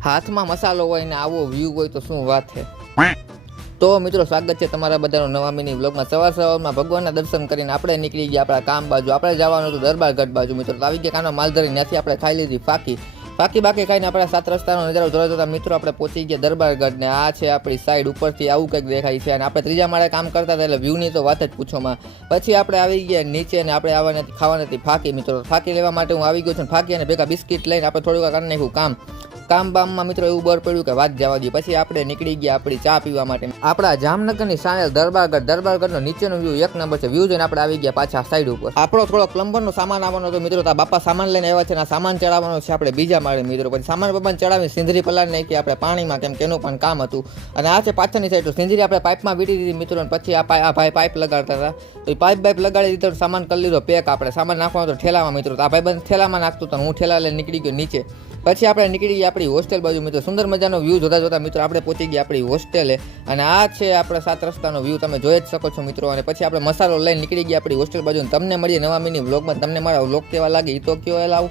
હાથમાં મસાલો હોય ને આવો વ્યૂ હોય તો શું વાત છે। તો મિત્રો સ્વાગત છે તમારા બધાનો નવા મિની વ્લોગમાં। સવારમાં ભગવાનના દર્શન કરીને આપણે નીકળી ગયા આપણા કામ બાજુ। આપણે જવાનું હતું દરબારગઢ બાજુ મિત્રો। તો આવી ગયા કાનો માલધારી, ત્યાંથી આપણે ખાઈ લીધી ફાકી બાકી ખાઈને આપણે 7 રસ્તાનો નજારો જોતા મિત્રો આપણે પહોંચી ગયા દરબારગઢ ને આ છે આપણી સાઈડ ઉપરથી આવું કંઈક દેખાય છે। અને આપણે ત્રીજા માળે કામ કરતા હતા એટલે વ્યૂની તો વાત જ પૂછોમાં। પછી આપણે આવી ગયા નીચે ને આપણે આવવાની ખાવાની હતી ફાકી મિત્રો। ફાકી લેવા માટે હું આવી ગયો છું। ફાકી અને ભેગા બિસ્કિટ લઈને આપણે થોડુંક કરી નાખ્યું કામ બામમાં મિત્રો એવું બર પડ્યું કે વાત જવા દઈએ। પછી આપણે નીકળી ગયા આપણી ચા પીવા માટે આપણા જામનગરની સાણેલ દરબારગઢનો નીચેનો વ્યૂ એક નંબર છે। વ્યૂ જોઈને આપણે આવી ગયા પાછા સાઈડ ઉપર। આપણો થોડો પ્લમ્બરનો સામાન આવવાનો હતો મિત્રો। તો બાપા સામાન લઈને આવ્યા છે ને સામાન ચડાવવાનો છે આપણે બીજા માળે મિત્રો। પછી સામાન બાપાને ચડાવી સિંધરી પલાળી નાખી આપણે પાણીમાં, કેમ કે એનું પણ કામ હતું। અને આ છે પાછળની સાઈડ, તો સિંધરી આપણે પાઇપમાં વીટી દીધી મિત્રો। પછી આ ભાઈ પાઇપ લગાડતા હતા તો પાઇપ લગાડી દીધો, સામાન કરી લીધો પેક। આપણે સામાન નાખવાનો હતો ઠેલામાં મિત્રો। તો આ ભાઈ બંધ ઠેલામાં નાખતો હતો, હું ઠેલા લઈને નીકળી ગયો નીચે। પછી આપણે નીકળી ગયા આપણી હોસ્ટેલ બાજુ મિત્રો। સુંદર મજાનો વ્યૂ જોતા મિત્રો આપણે પહોંચી ગયા આપણી હોસ્ટેલે। અને આ છે આપણે 7 રસ્તાનો વ્યૂ, તમે જોઈ જ શકો છો મિત્રો। અને પછી આપણે મસાલો લઈને નીકળી ગયા આપણી હોસ્ટેલ બાજુ। તમને મળીએ નવા મિની વ્લોગમાં। તમને મારા વ્લોગ કેવા લાગે એ તો કયો લાવ।